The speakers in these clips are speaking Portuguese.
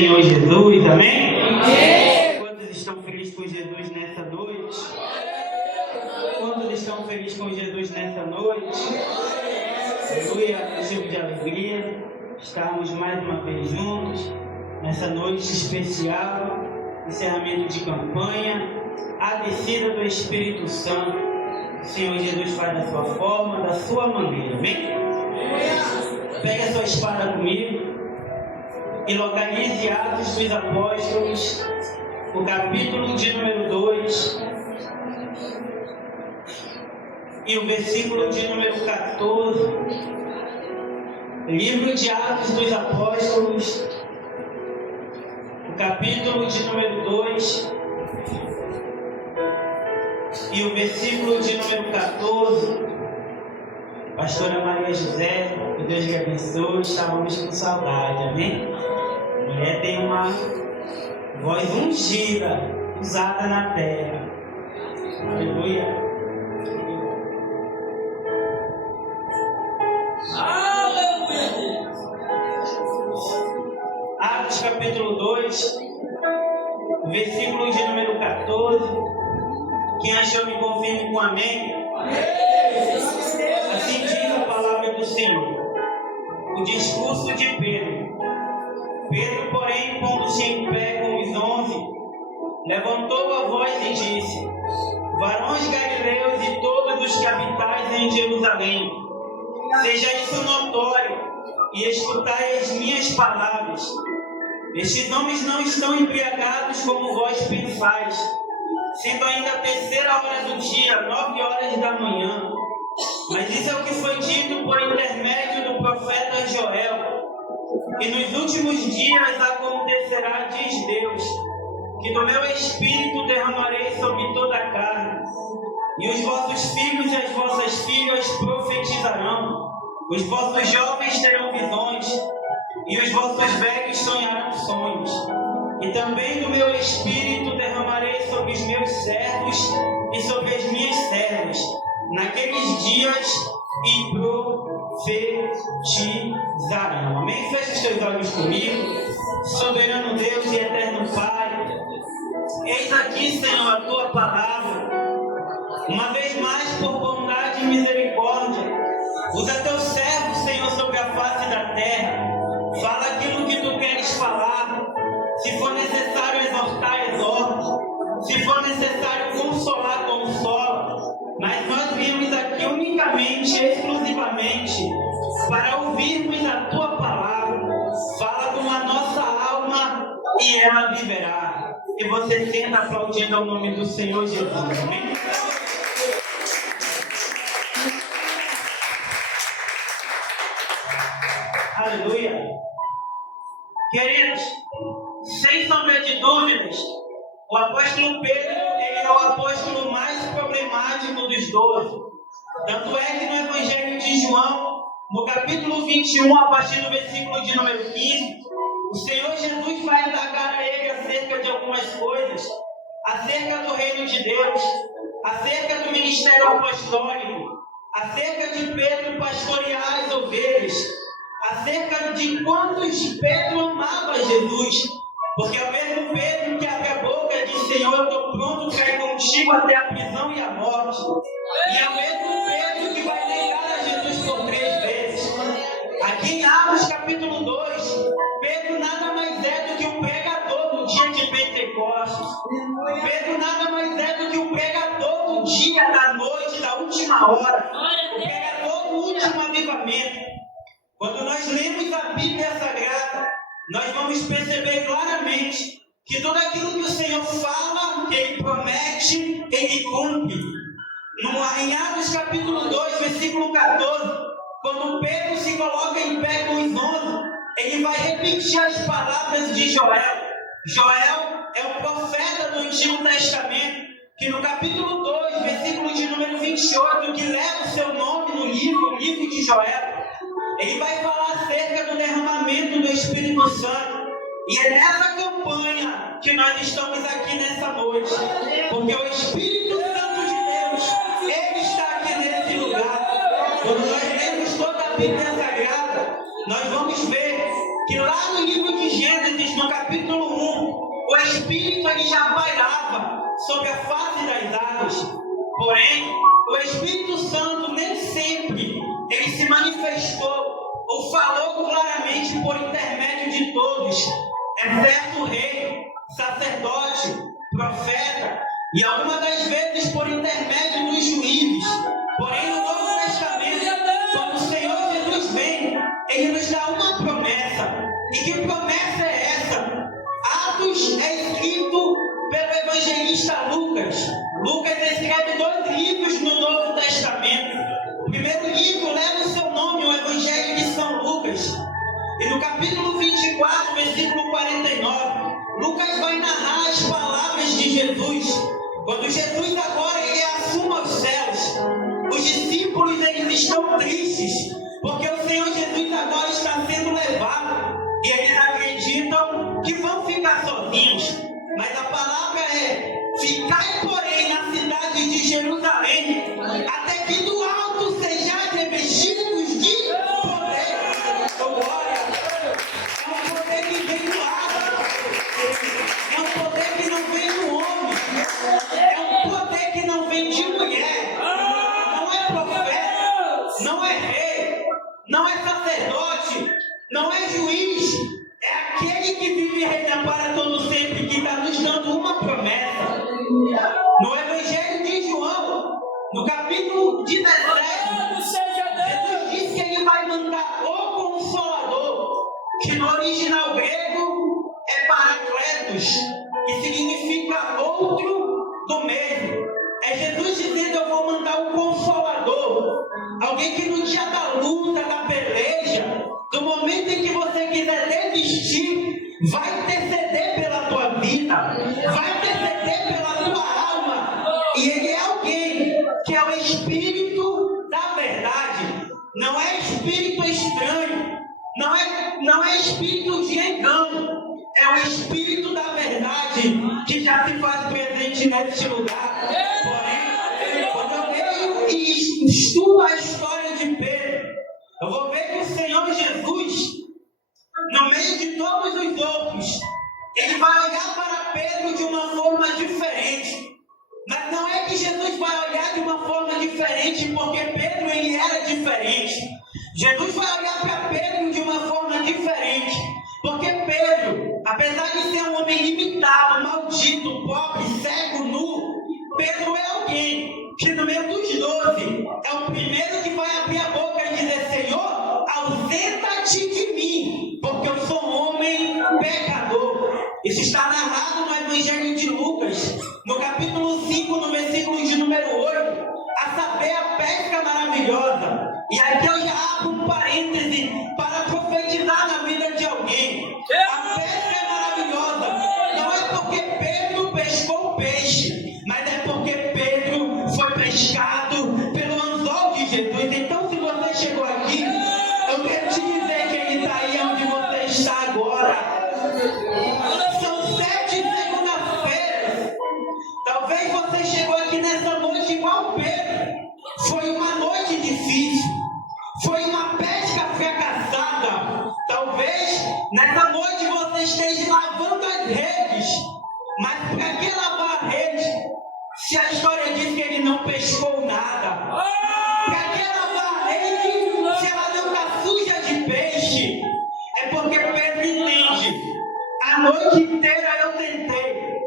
Senhor Jesus, amém? Amém? Quantos estão felizes com Jesus nessa noite? Quantos estão felizes com Jesus nessa noite? Aleluia, motivo de alegria, estarmos mais uma vez juntos, nessa noite especial, encerramento de campanha, a descida do Espírito Santo. O Senhor Jesus faz da sua forma, da sua maneira, amém? Pegue a sua espada comigo e localize Atos dos Apóstolos, o capítulo de número 2 e o versículo de número 14. Livro de Atos dos Apóstolos, o capítulo de número 2 e o versículo de número 14. Pastora Maria José, que Deus lhe abençoe, estávamos com saudade, amém? A mulher tem uma voz ungida, usada na terra. Aleluia. Aleluia. Atos capítulo 2, versículo de número 14. Quem achou me confirme com amém. Amém. Assim diz a palavra do Senhor. O discurso de Pedro. Pedro, porém, pondo-se em pé com os 11, levantou a voz e disse: Varões galileus e todos os que habitais em Jerusalém, seja isso notório e escutai as minhas palavras. Estes homens não estão embriagados como vós pensais, sendo ainda a 3ª hora do dia, 9 horas da manhã. Mas isso é o que foi dito por intermédio do profeta Joel. E nos últimos dias acontecerá, diz Deus, que do meu espírito derramarei sobre toda a carne. E os vossos filhos e as vossas filhas profetizarão. Os vossos jovens terão visões. E os vossos velhos sonharão sonhos. E também do meu espírito derramarei sobre os meus servos e sobre as minhas servas naqueles dias, e profetizarão. Amém? Feche os teus olhos comigo. Soberano Deus e eterno Pai, eis aqui, Senhor, a tua palavra. Uma vez mais, por bondade e misericórdia, usa teu servo, Senhor, sobre a face da terra. Fala aquilo que tu queres falar. Se for necessário exortar, exorta. Se for necessário consolar, consola. Mas nós viemos aqui unicamente, exclusivamente, para ouvirmos a tua palavra. Fala com a nossa alma e ela viverá. E você senta aplaudindo ao nome do Senhor Jesus. Amém? Aleluia. Queridos, sem sombra de dúvidas, o apóstolo Pedro, ele é o apóstolo mais problemático dos 12. Tanto é que no Evangelho de João, no capítulo 21, a partir do versículo de número 15, o Senhor Jesus vai indagar a ele acerca de algumas coisas, acerca do reino de Deus, acerca do ministério apostólico, acerca de Pedro pastorear as ovelhas, acerca de quantos Pedro amava Jesus. Porque é o mesmo Pedro que abre a boca e diz: Senhor, eu estou pronto para ir contigo até a prisão e a morte. E é o mesmo Pedro que vai negar a Jesus por 3 vezes. Aqui em Atos capítulo 2, Pedro nada mais é do que o pregador do dia de Pentecostes. Pedro nada mais é do que o pregador do dia, da noite, da última hora. O pregador do último avivamento. Quando nós lemos a Bíblia Sagrada, nós vamos perceber claramente que tudo aquilo que o Senhor fala, que Ele promete, Ele cumpre. Em Atos capítulo 2, versículo 14, quando Pedro se coloca em pé com os 11, ele vai repetir as palavras de Joel. Joel é o profeta do Antigo Testamento, que no capítulo 2, versículo de número 28, que leva o seu nome no livro de Joel, ele vai falar acerca do derramamento do Espírito Santo. E é nessa campanha que nós estamos aqui nessa noite. Porque o Espírito Santo de Deus, Ele está aqui nesse lugar. Quando nós lemos toda a Bíblia Sagrada, nós vamos ver que lá no livro de Gênesis, no capítulo todos, é certo rei, sacerdote, profeta, e algumas das vezes por intermédio dos juízes. Porém, no Novo Testamento, quando o Senhor Jesus vem, Ele nos dá uma promessa. E que promessa é essa? Atos é escrito pelo evangelista Lucas. Lucas escreve 2 livros no Novo Testamento. O primeiro livro leva o seu nome, o Evangelho de São Lucas. E no capítulo 24, versículo 49, Lucas vai narrar as palavras de Jesus. Quando Jesus agora ele assume aos céus, os discípulos eles estão tristes, porque o Senhor Jesus agora está sendo levado. E eles acreditam que vão ficar sozinhos. Mas a palavra é: ficai, porém, na cidade de Jerusalém, até que do alto sejais revestidos de poder. Glória! É um poder que vem do alto. É um poder que não vem do homem. É um poder que não vem de mulher. Não é profeta, não é rei, não é sacerdote, não é juiz. É aquele que vive e reina para todo sempre, que está nos dando uma promessa. No Evangelho de João, no capítulo 17, Jesus diz que ele vai mandar o Consolador, que no original grego é Paracletos, que significa outro do mesmo. É Jesus dizendo: eu vou mandar o Consolador, alguém que no dia da luta, da peleja, do momento em que você quiser desistir, vai interceder pela tua vida, vai interceder pela tua alma. E ele é alguém que é o Espírito da verdade. Não é espírito estranho, não é espírito de engano. É o Espírito da verdade que já se faz presente neste lugar. Porém, quando eu leio e estudo a história de Pedro, eu vou ver que o Senhor Jesus, no meio de todos os outros, Ele vai olhar para Pedro de uma forma diferente. Mas não é que Jesus vai olhar de uma forma diferente porque Pedro ele era diferente. Jesus vai olhar para Pedro de uma forma diferente porque Pedro, apesar de ser um homem limitado, maldito, pobre, cego, nu, Pedro é alguém que no meio dos 12 é o primeiro que vai abrir a boca e dizer: Senhor, ausenta-te de mim, porque eu sou um homem pecador. Isso está narrado no Evangelho de Lucas, no capítulo 5, no versículo de número 8, a saber, a pesca maravilhosa. E aqui eu já abro um parêntese para profetizar na vida de alguém. A pesca é maravilhosa, não é porque Pedro pescou peixe, mas é porque Pedro foi pescado pelo anzol de Jesus. Então, se você chegou aqui, eu quero te dizer que Ele está aí onde você está agora. São 7 segundas-feiras. Talvez você chegou aqui nessa noite igual Pedro. Foi uma noite difícil. Foi uma pesca fracassada. Talvez nessa noite você esteja lavando as redes. Mas para que lavar a rede se a história diz que ele não pescou nada? Para que lavar a rede se ela não está suja de peixe? É porque Pedro entende. A noite inteira eu tentei,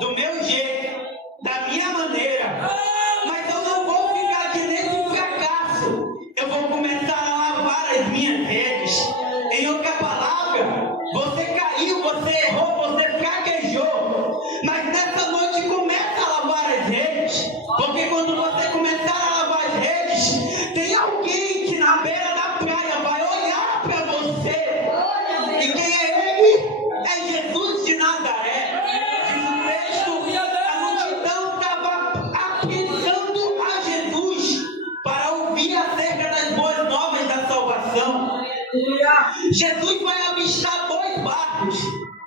do meu jeito, da minha maneira, mas eu não vou ficar aqui nesse fracasso. Eu vou começar a lavar as minhas redes. Em outra palavra, você caiu, você errou, você fraquejou. Mas nessa noite começa a lavar as redes. Porque quando você começar a lavar as redes, tem alguém que na beira da praia vai olhar para você. E quem é ele? É Jesus de Nazaré. Diz o texto, a multidão estava apitando a Jesus para ouvir acerca das boas novas da salvação. Jesus vai avistar 2 barcos.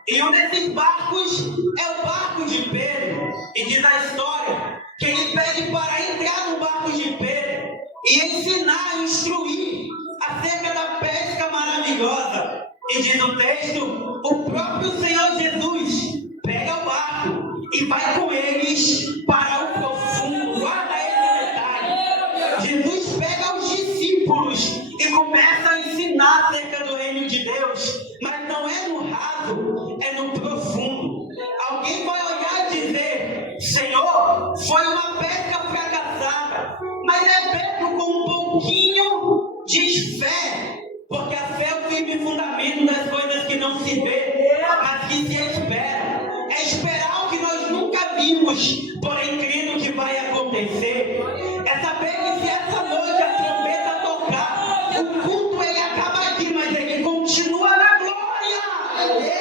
E um desses barcos é o barco de Pedro. E diz a história que ele pede para entrar no barco de Pedro e ensinar, instruir acerca da pesca maravilhosa. E diz o texto, o próprio Senhor Jesus pega o barco e vai com eles para o profundo. Guarda esse detalhe. Jesus pega os discípulos e começa a ensinar acerca do reino de Deus. Mas não é no raso, raso, é no profundo. Alguém vai olhar e dizer: Senhor, foi uma pesca fracassada. Mas é Pedro com um pouquinho de fé, porque a fé é o firme fundamento das coisas que não se vê, mas que se esperam. É esperar o que nós nunca vimos, porém crendo que vai acontecer. É saber que se essa noite a trombeta tocar, o culto ele acaba aqui, mas ele continua na glória. Aleluia!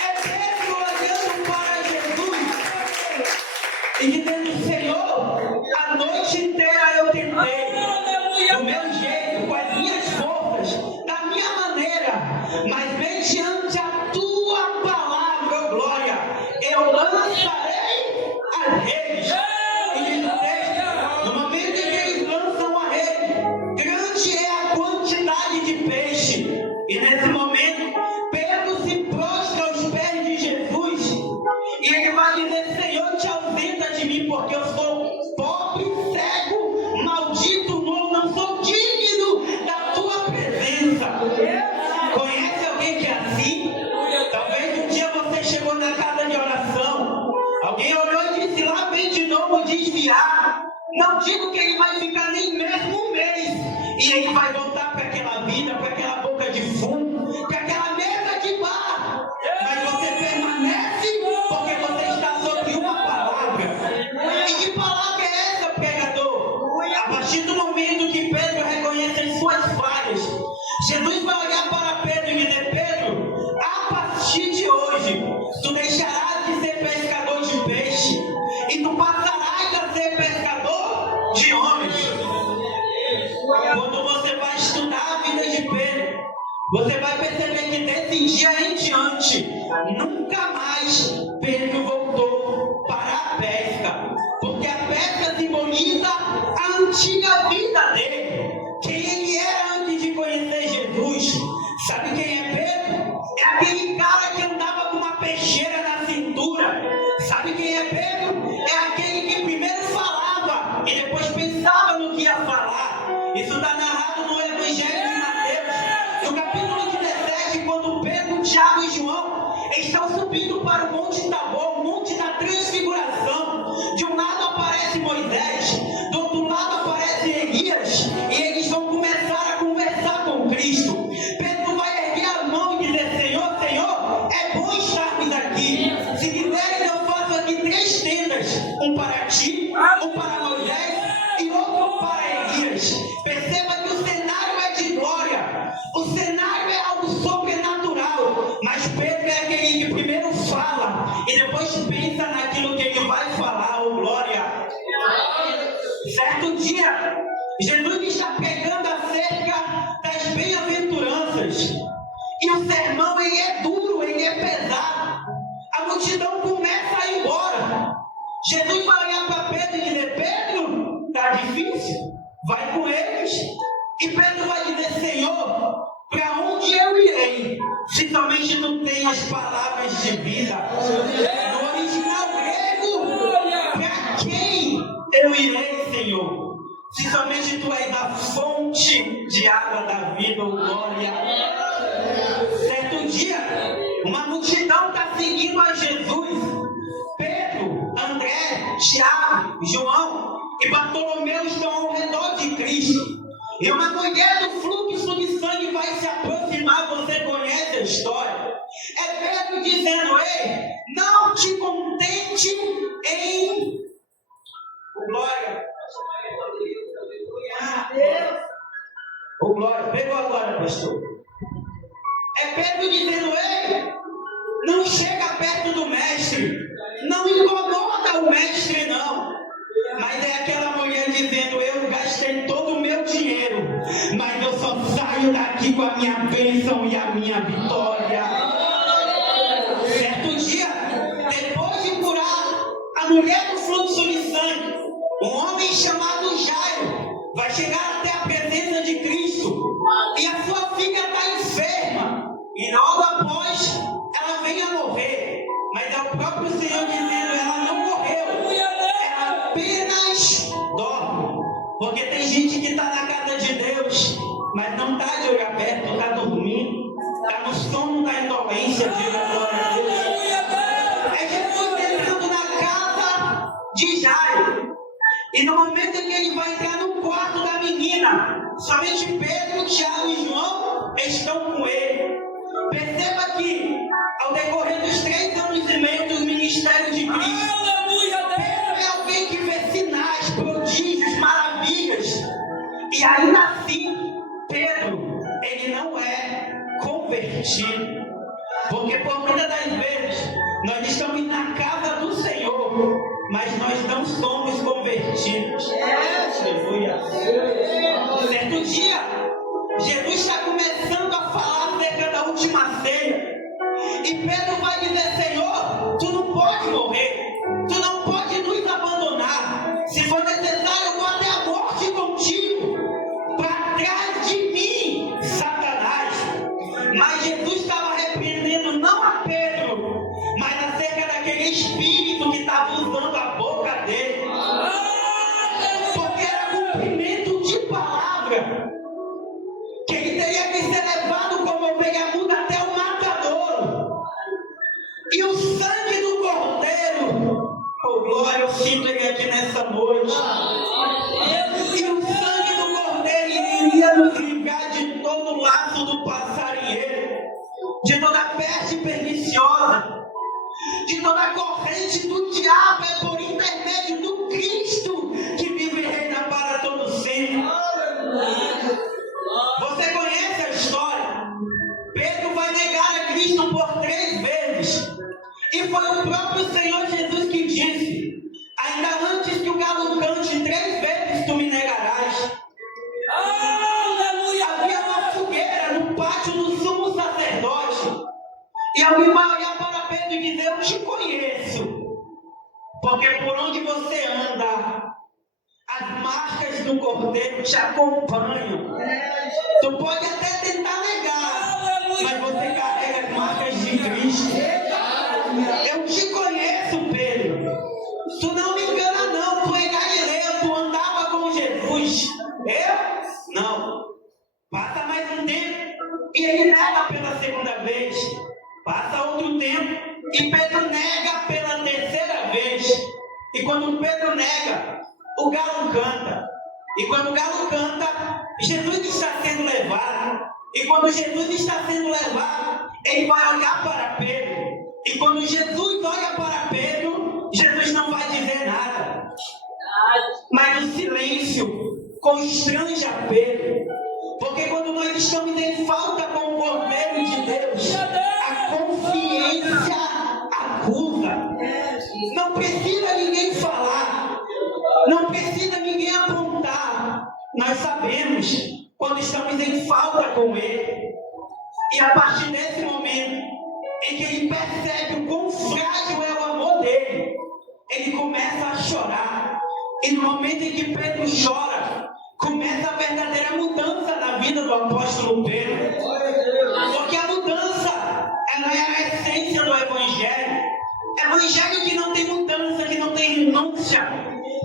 É Pedro olhando para Jesus e dizendo: Senhor, a noite inteira eu tentei, do meu jeito, com as minhas forças, da minha maneira, mas mediante a tua palavra, oh glória, eu lançarei as redes. E diz o texto, no momento em que eles lançam a rede, grande é a quantidade de peixe. E nesse momento, Pedro se prostra aos pés de Jesus e ele vai dizer: Senhor, te ausenta de mim, porque eu sou pobre, cego, maldito, não sou digno da tua presença. Conhece alguém que é assim? Talvez um dia você chegou na casa de oração, alguém olhou e disse: lá vem de novo desviar. Não digo que ele vai ficar nem mesmo um mês e ele vai voltar para aquela vida, para aquela boca de fumo, para aquela mesa de bar, mas você permanece porque você está sobre uma palavra. E que palavra é essa, pregador? A partir do momento que Pedro reconhece as suas falhas, Jesus vai olhar para Pedro e dizer: Pedro, a partir de hoje tu deixarás de ser pescador de peixe e tu passarás a ser pescador de homens. Quando você vai estudar a vida de Pedro, você vai perceber que desse dia em diante, nunca mais Pedro voltou para a pesca, porque a pesca simboliza a antiga vida dele, quem ele era antes de conhecer Jesus. Sabe quem é Pedro? É aquele cara que andava com uma peixeira na cintura. Sabe quem é Pedro? É aquele que primeiro falava e depois pensava no que ia falar. Isso está narrado no Evangelho de Mateus, no capítulo 17, quando Pedro, Tiago e João estão subindo para o Monte Tabor, o Monte da Transfiguração. De um lado aparece Moisés, do outro lado aparece Elias, e eles vão começar a conversar com Cristo. Pedro vai erguer a mão e dizer: Senhor, Senhor, é bom estarmos aqui. Se quiseres, eu faço aqui 3 tendas, um para ti, um para Moisés e outro para Elias. Perceba que o cenário é de glória, o cenário é algo sobrenatural, mas Pedro é aquele que primeiro fala e depois pensa naquilo que ele vai falar, oh glória. Certo dia, Jesus está pregando acerca das bem-aventuranças e o sermão ele é duro, ele é pesado. A multidão começa a ir embora. Jesus vai olhar para Pedro e dizer: Pedro, está difícil? Vai com eles. E Pedro vai dizer: Senhor, para onde eu irei, se somente tu tens as palavras de vida? No original grego, para quem eu irei, Senhor? Se somente tu és a fonte de água da vida, oh glória. Certo dia, uma multidão está seguindo a Jesus. Pedro, André, Tiago, João e Bartolomeu estão ao redor de Cristo. E uma mulher do fluxo de sangue vai se aproximar. Você conhece a história? É Pedro dizendo: ei, não te contente em glória. Oh, glória. Pegou agora, pastor. É Pedro dizendo: ei, não chega perto do mestre, não incomoda o mestre, não. Mas é aquela mulher dizendo: eu gastei todo o meu dinheiro, mas eu só saio daqui com a minha bênção e a minha vitória. Certo dia, depois de curar a mulher do fluxo de sangue, um homem chamado Jairo vai chegar até a presença de Cristo e a sua filha está enferma, e logo após ela vem a morrer. Mas é o próprio Senhor dizendo: ela não morreu, ela apenas dorme. Porque tem gente que está na casa de Deus, mas não está de olho aberto, está dormindo. Está no sono da indolência, diga glória a Deus. É Jesus entrando na casa de Jairo. E no momento em que ele vai entrar no quarto da menina, somente Pedro, Tiago e João estão com ele. Perceba que, ao decorrer dos 3 anos e meio do ministério de Cristo, Pedro é alguém que vê sinais, prodígios, maravilhas. E ainda assim, Pedro, ele não é convertido. Porque por muitas das vezes, nós estamos na casa do Senhor, mas nós não somos convertidos. Aleluia. Certo dia, Jesus está começando a falar acerca da última ceia. E Pedro vai dizer: Senhor, tu não pode morrer, tu não pode nos abandonar. Se for necessário, eu vou até a morte contigo. Para trás de mim, Satanás. Mas Jesus estava repreendendo não a Pedro, mas acerca daquele espírito que estava usando a boca dele. Porque era cumprimento de palavra. Que ele teria que ser levado como ovelha muda até o matadouro. E o sangue do cordeiro, oh glória, eu sinto ele aqui nessa noite. E o sangue do cordeiro iria nos livrar de todo o laço do passarinheiro, de toda peste perniciosa, de toda corrente do diabo. É por intermédio do Cristo que vive e reina para todo sempre. Você conhece a história? Pedro vai negar a Cristo por 3 vezes. E foi o próprio Senhor Jesus que disse: ainda antes que o galo cante 3 vezes, tu me negarás. Havia uma fogueira no pátio do sumo sacerdote. E alguém vai olhar para Pedro e dizer: eu te conheço. Porque por onde você anda, as marcas do cordeiro te acompanham. Tu pode até tentar negar, mas você carrega as marcas de Cristo. Eu te conheço, Pedro. Tu não me engana não, tu é Galileu, tu andava com Jesus. Eu? Não. Passa mais um tempo e ele nega pela 2ª vez. Passa outro tempo e Pedro nega pela 3ª vez. E quando Pedro nega, o galo canta. E quando o galo canta, Jesus está sendo levado. E quando Jesus está sendo levado, ele vai olhar para Pedro. E quando Jesus olha para Pedro, Jesus não vai dizer nada. Mas o silêncio constrange a Pedro. Porque quando nós estamos em falta com o Cordeiro de Deus, a consciência acusa. Não precisa ninguém falar. Não precisa ninguém apontar. Nós sabemos quando estamos em falta com Ele. E a partir desse momento em que ele percebe o quão frágil é o amor dele, ele começa a chorar. E no momento em que Pedro chora, começa a verdadeira mudança na vida do apóstolo Pedro. Porque a mudança, ela é a essência do Evangelho. Evangelho que não tem mudança, que não tem renúncia,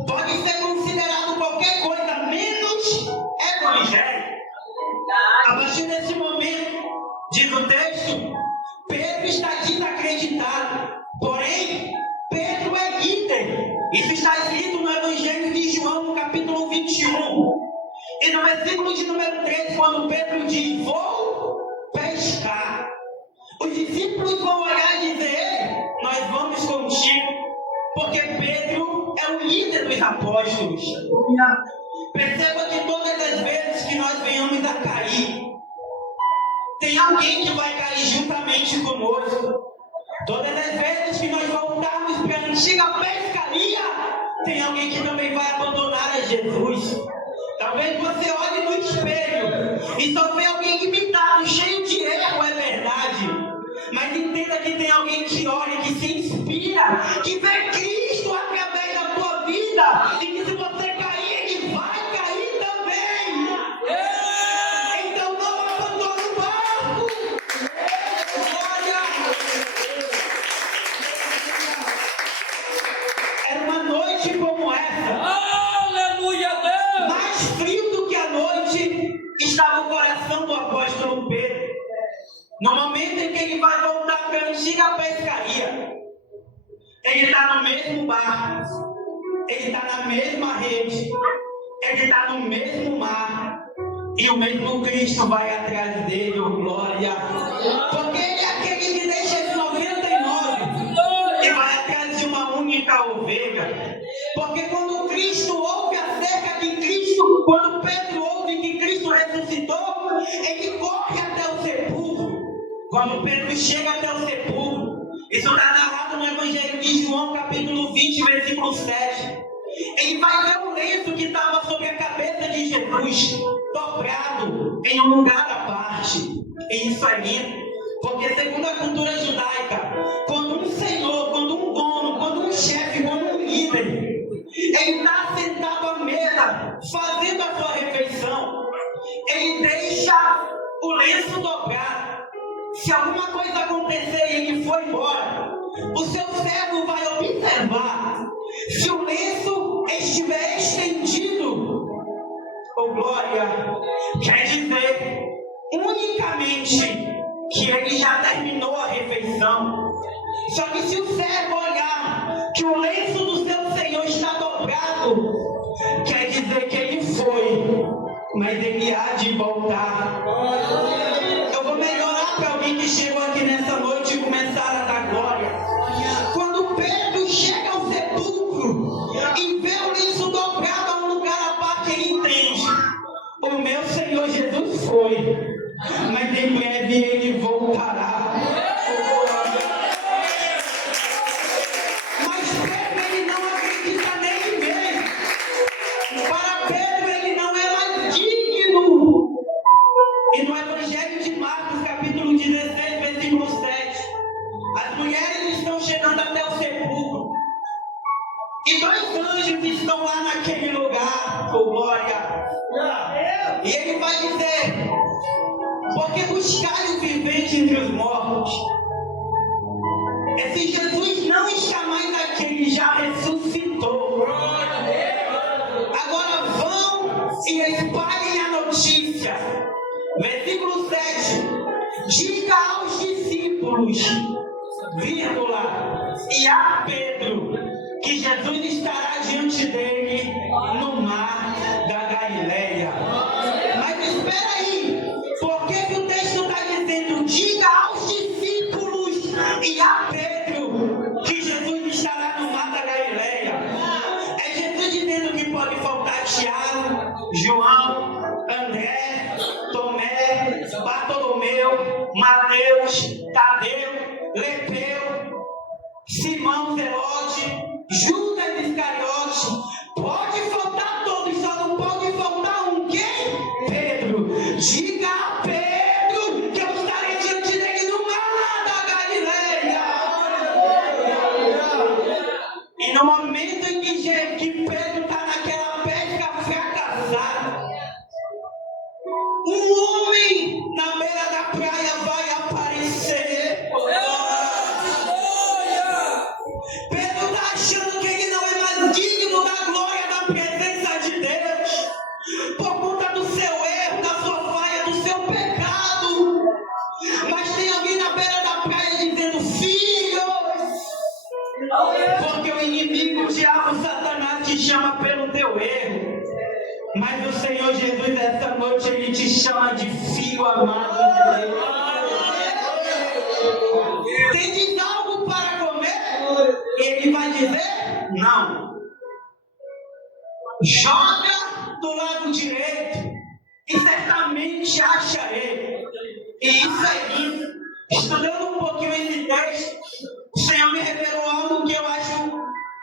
pode ser considerado qualquer coisa menos Evangelho. A partir desse momento, diz o texto, Pedro está desacreditado. Porém, Pedro é líder. Isso está escrito no Evangelho de João, no capítulo 21. E no versículo de número 3, quando Pedro diz: vou pescar, os discípulos vão olhar e dizer: nós vamos contigo. Porque Pedro é o líder dos apóstolos. Perceba que todas as vezes que nós venhamos a cair, tem alguém que vai cair juntamente conosco. Todas as vezes que nós voltarmos para a antiga pescaria, tem alguém que também vai abandonar a Jesus. Talvez você olhe no espelho e só vê alguém limitado, cheio de erro, é verdade. Mas entenda que tem alguém que olha, que se inspira, que vê Cristo através da tua vida. E que se você cair, ele vai cair também. Então não abandone o barco. Era uma noite como essa. Aleluia, Deus! Mais frio do que a noite estava o coração do apóstolo Pedro. No momento em que ele vai voltar para a antiga pescaria, ele está no mesmo barco, ele está na mesma rede, ele está no mesmo mar, e o mesmo Cristo vai atrás dele, oh glória, porque ele é aquele que deixa as 99 e vai atrás de uma única ovelha. Porque quando Cristo ouve acerca de Cristo, quando Pedro ouve que Cristo ressuscitou, ele corre até o sepulcro. Quando Pedro chega até o sepulcro, isso está narrado no Evangelho de João, capítulo 20, versículo 7. Ele vai ver o lenço que estava sobre a cabeça de Jesus, dobrado em um lugar à parte. E isso é lindo, porque segundo a cultura judaica, quando um senhor, quando um dono, quando um chefe, quando um líder, ele está sentado à mesa, fazendo a sua refeição, ele deixa o lenço dobrado. Se alguma coisa acontecer e ele for embora, o seu servo vai observar. Se o lenço estiver estendido, oh glória, quer dizer unicamente que ele já terminou a refeição. Só que se o servo olhar que o lenço do seu senhor está dobrado, quer dizer que ele foi, mas ele há de voltar. Eu vou melhorar para alguém que chegou aqui nessa noite e começar a dar glória. Quando Pedro chega ao sepulcro e vê o lenço dobrado a um lugar à parte, ele entende: o meu Senhor Jesus foi, mas em breve ele voltará. Mas Pedro, ele não acredita nele mesmo. Para Pedro, ele não é mais digno. E no Evangelho de Marcos, capítulo 16, versículo 7, as mulheres estão chegando até o sepulcro. E 2 anjos estão lá naquele lugar, oh glória. E ele vai dizer: porque buscai o vivente entre os mortos. Esse Jesus não está mais aqui, ele já ressuscitou. Agora vão e espalhem a notícia. Versículo 7. Diga aos discípulos, vírgula, e a Pedro, que Jesus estará diante dele no mar da Galileia. Mas espera aí, por que o texto está dizendo: diga aos discípulos e a Pedro que Jesus estará no mar da Galileia? É Jesus dizendo que pode faltar Tiago, João, André, Tomé, Bartolomeu, Mateus, Tadeu, Lepeu, Simão Zelote, Judas Iscariote. Pode faltar todos, só não pode faltar um quem? Pedro. Diga a Pedro que eu estarei diante dele no mar da Galileia. E no momento em que Pedro está naquela pesca fracassada, um homem na beira da praia vai aparecer. Pedro está achando que ele não é mais digno da glória da presença de Deus, por conta do seu erro, da sua falha, do seu pecado. Mas tem alguém na beira da praia dizendo: filho, porque o inimigo, o diabo, Satanás, te chama pelo teu erro. Mas o Senhor Jesus, essa noite, ele te chama de filho amado de Deus. Tem algo para comer? E ele vai dizer: não. Joga do lado direito e certamente acharei. E isso é lindo. Estudando um pouquinho esse texto, o Senhor me revelou algo que eu acho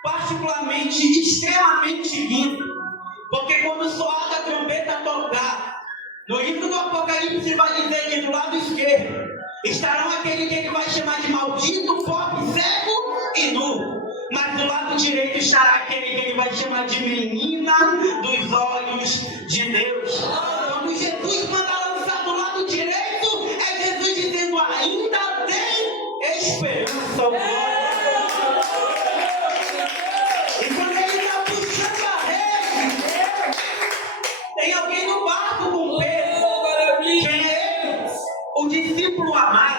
particularmente, extremamente lindo. Porque quando soar a trombeta tocar, no livro do Apocalipse vai dizer que do lado esquerdo estarão aquele que ele vai chamar de maldito, pobre, cego e nu. Mas do lado direito estará aquele que ele vai chamar de menina dos olhos de Deus. Quando Jesus manda lançar do lado direito, é Jesus dizendo: ainda tem esperança. E quando ele está puxando a rede, tem alguém no barco com Pedro. Quem é ele? O discípulo amado.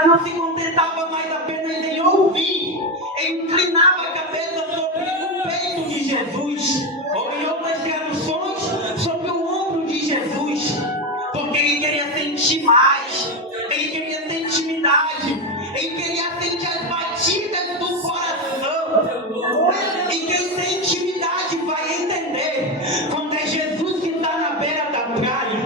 já não se contentava mais apenas em ouvir, ele inclinava a cabeça sobre o peito de Jesus, ou em outras traduções, sobre o ombro de Jesus, porque ele queria sentir mais, ele queria ter intimidade, ele queria sentir as batidas do coração. E quem tem intimidade vai entender quando é Jesus que está na beira da praia.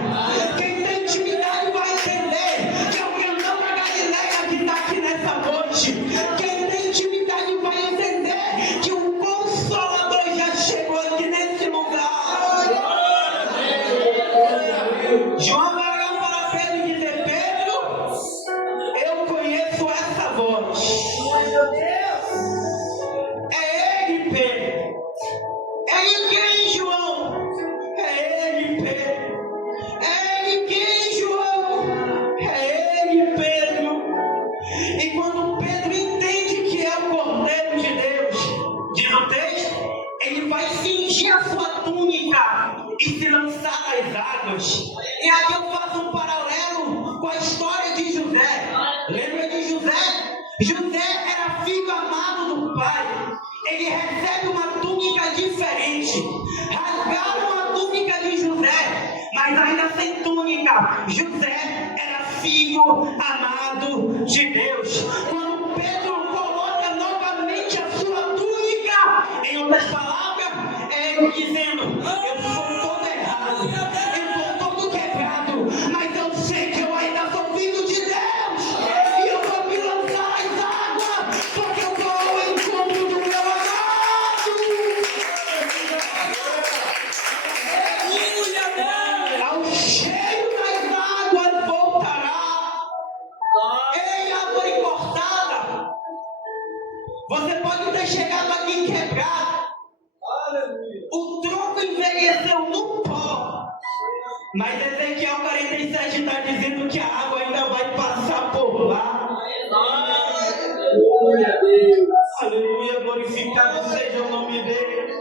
Quem tem intimidade vai entender que é o grandão da Galileia que está aqui nessa noite. Quem tem intimidade vai entender que o Consolador já chegou aqui nesse lugar. João vai olhar para Pedro e dizer: Pedro, eu conheço essa voz. É ele, Pedro. É ele quem, João? É ele, Pedro. É ele quem, João? É ele, Pedro. E quando Pedro entende que é o Cordeiro de Deus, diz o texto, ele vai cingir a sua túnica e se lançar nas águas. E aqui eu faço um paralelo com a história de José. Lembra de José? José era filho amado do pai. Ele recebe uma túnica diferente. Rasgaram a túnica de José, mas ainda sem túnica. José era filho amado de Deus. Quando Pedro coloca novamente a sua túnica, em outras palavras, é ele dizendo: eu sou todo errado, eu sou todo quebrado, mas eu sei que eu ainda sou filho de Deus, e eu vou me lançar nas águas, porque eu vou ao encontro do meu amado. Ao cheio das águas voltará. Ei, árvore cortada, você pode ter chegado aqui quebrado. O tronco envelheceu no pó. Mas Ezequiel 47 está dizendo que a água ainda vai passar por lá. Glória a Deus. Aleluia, glorificado seja o nome dele.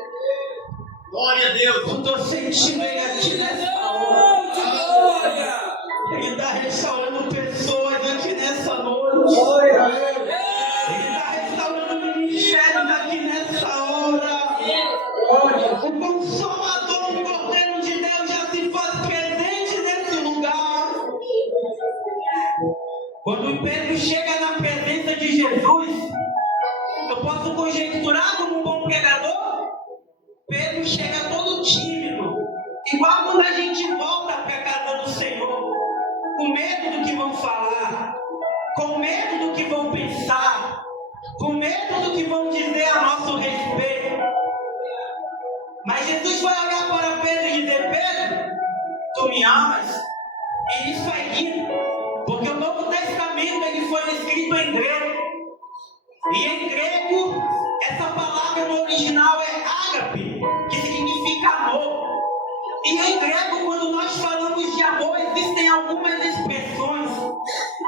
Glória a Deus. Eu estou sentindo ele aqui nessa hora. Glória. Ele está restaurando pessoas aqui nessa noite. Glória a Deus. Ele está restaurando ministérios aqui nessa hora. O Consolador, o Cordeiro de Deus, já se faz presente nesse lugar. Quando Pedro chega na presença de Jesus, eu posso conjecturar como um bom pregador? Pedro chega todo tímido, igual quando a gente volta para a casa do Senhor, com medo do que vão falar, com medo do que vão pensar, com medo do que vão dizer a nosso respeito. Mas Jesus vai olhar para Pedro e dizer: Pedro, tu me amas? E isso é lindo, porque o Novo Testamento ele foi escrito em grego. E em grego, essa palavra no original é ágape, que significa amor. E em grego, quando nós falamos de amor, existem algumas expressões.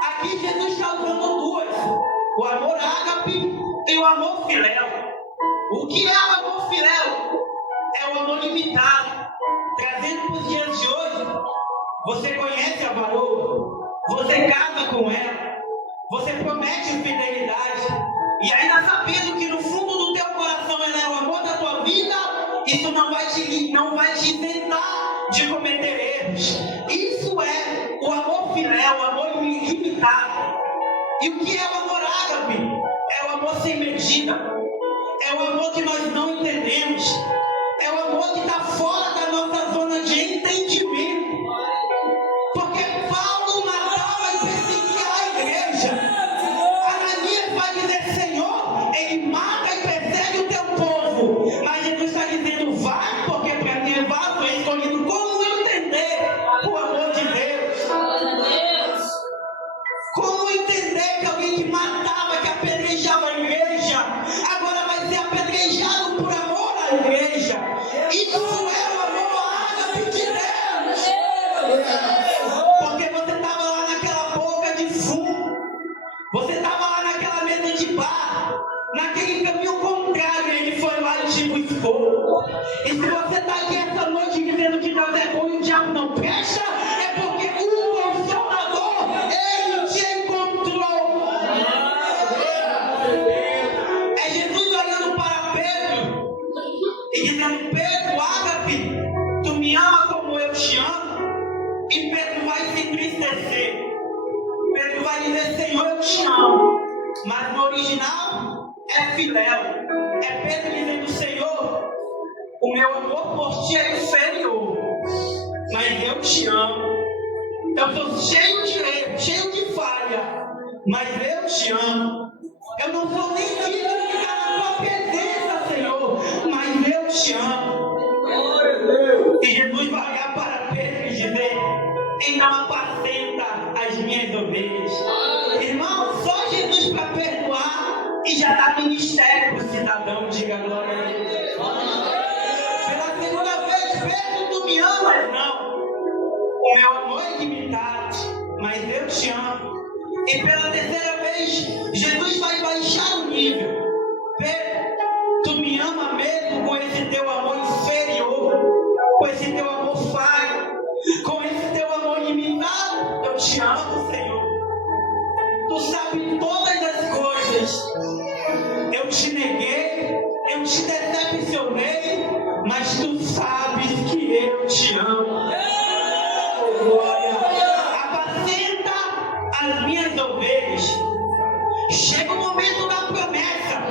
Aqui Jesus está usando duas: o amor ágape e o amor filéu. O que é o amor filéu? É o amor limitado. Trazendo para os dias de hoje, você conhece a varoa, você casa com ela, você promete fidelidade, e ainda sabendo que no fundo do teu coração ela é o amor da tua vida, isso não vai te isentar de cometer erros. Isso é o amor filéu, o amor ilimitado. E o que é o amor ágape? É o amor sem medida. É o amor que nós não entendemos. É o amor que está fora da nossa zona de entendimento. Porque Paulo matava e perseguia a igreja. Ananias vai dizer: Senhor, ele mata e persegue o teu povo. Mas Jesus está dizendo: vai, porque para mim é vaso escolhido. Como entender o amor de Deus? Como entender que alguém que matava, que apedrejava a igreja, agora vai ser apedrejado por amor à igreja? Isso é o amor ágape de Deus. Porque você estava lá naquela boca de fumo, você estava lá naquela mesa de bar, naquele caminho contrário, ele foi lá e te buscou. E se você está aqui essa noite dizendo que Deus é bom e o diabo não presta, é porque o Consolador, ele te encontrou. e dizendo: Pedro, ágape, tu me ama como eu te amo? E Pedro vai se entristecer. Pedro vai dizer: Senhor, eu te amo. Mas no original é filéu. É Pedro dizendo: Senhor, o meu amor por ti é inferior, mas eu te amo. Eu sou cheio de erro, cheio de falha, mas eu te amo. Eu não sou nem digno de ficar na tua presença, Senhor, mas eu te amo. E Jesus vai olhar para Pedro e dizer: então apacenta as minhas ovelhas. Irmão, só Jesus para perdoar e já dá ministério para o cidadão. Diga glória a Deus. Pela segunda vez: Pedro, tu me amas? Não. O meu amor é limitado, mas eu te amo. E pela terceira vez, Jesus vai baixar o nível. Pedro, tu me ama mesmo com esse teu amor inferior, com esse teu amor falho, com esse teu amor limitado? Eu te amo, Senhor. Tu sabes todas as coisas. Eu te neguei, eu te decepcionei, mas tu sabes que eu te amo. Glória. Apacenta as minhas ovelhas. Chega o momento da promessa.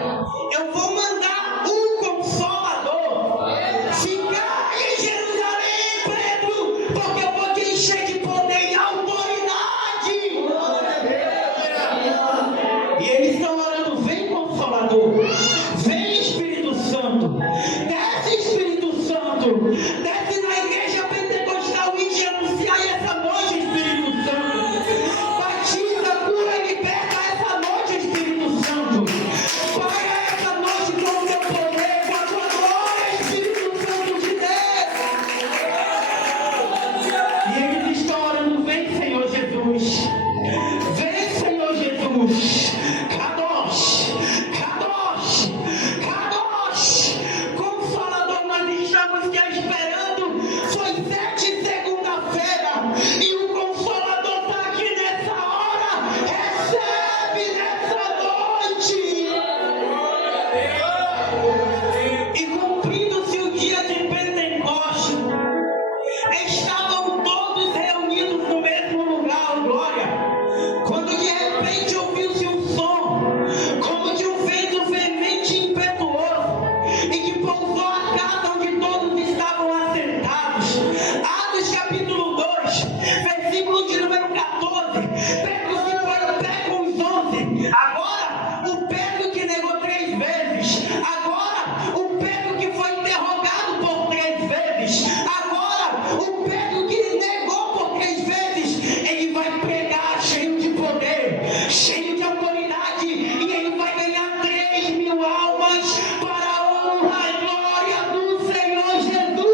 Eu vou mandar um Consolador ficar em Jerusalém, Pedro, porque eu vou te encher de poder e autoridade. E eles estão orando: vem, Consolador, vem, Espírito Santo, desce, Espírito Santo, desce na igreja pentecostal e te anunciar essa noite, Espírito Santo. Batiza, cura e liberta essa noite, Espírito Santo. Paga essa noite com o teu poder, com a tua glória, Espírito Santo de Deus. E eles estão orando: vem, Senhor Jesus. Vem, Senhor Jesus. Kadosh, Kadosh, Kadosh. Consolador, nós estamos te esperando. Foi 7 segunda-feira e o Consolador está aqui nessa hora. Recebe nessa noite. E cumprindo-se o dia de Pentecostes, estavam todos reunidos no mesmo lugar, glória. Quando de repente ouviu-se um som, como de um vento veemente e impetuoso, e que pousou a casa onde todos estavam assentados. Atos capítulo 2, versículo de número 14. Pedro se põe em pé com os 11. Agora, o Pedro que negou 3 vezes. Agora, o Pedro que foi interrogado por 3 vezes. Agora, o Pedro que negou por 3 vezes. Ele vai pregar cheio de poder, cheio de autoridade, e ele vai ganhar 3.000 almas para a honra e glória do Senhor Jesus.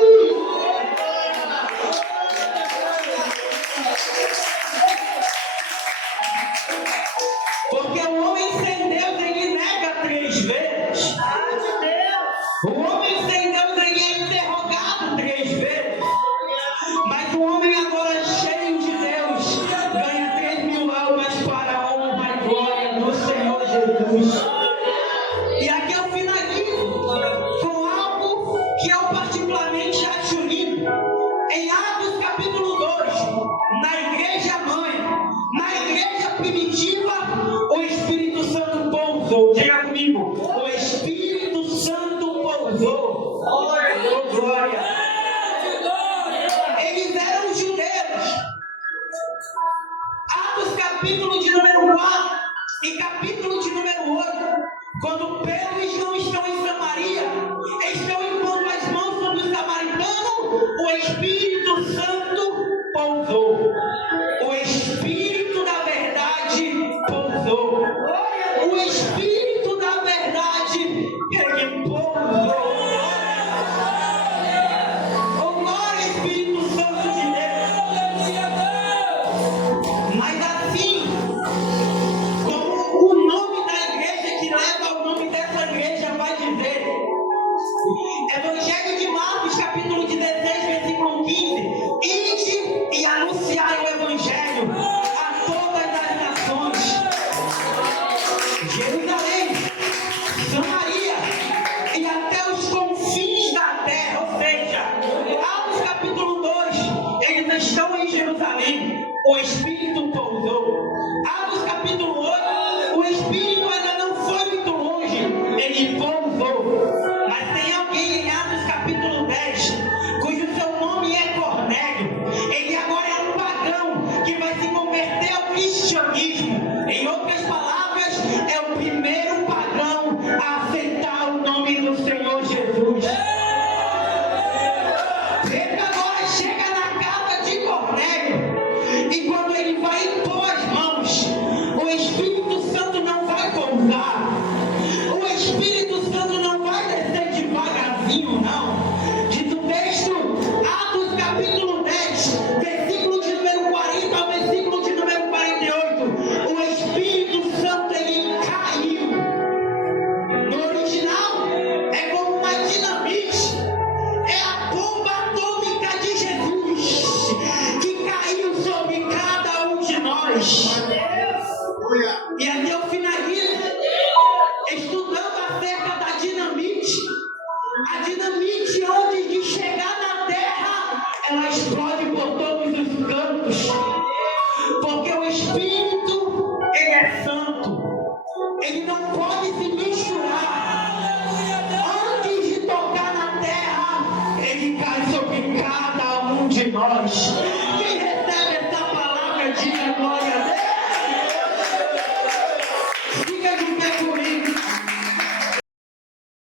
Porque o homem sem Deus, ele nega 3 vezes. O homem sem Deus, ele é interrogado 3 vezes. Mas o homem agora cheio de Deus ganha 3.000 almas para a honra e glória do Senhor Jesus. E aqui eu finalizo com algo que eu particularmente acho lindo. Em Atos capítulo 2, na igreja mãe, na igreja primitiva, o Espírito Santo pousou. Diga comigo: o Espírito Santo pousou. Glória. Eles eram judeus. Atos capítulo de número 4 e capítulo de número 8. Quando Pedro e João estão em Samaria, estão impondo as mãos sobre o samaritano, o Espírito Santo pousou. O Espírito da verdade pousou. O Espírito da verdade, ele pousou. Oh, glória, Espírito Santo de Deus. Mas assim, como o nome da igreja que leva o nome dessa igreja vai dizer, Evangelho de Marcos, capítulo 16, versículo 15: ide e anunciai o Evangelho a todas as nações. Jerusalém, Samaria e até os confins da Ele cai sobre cada um de nós. Quem recebe essa palavra, diga glória a Deus. Diga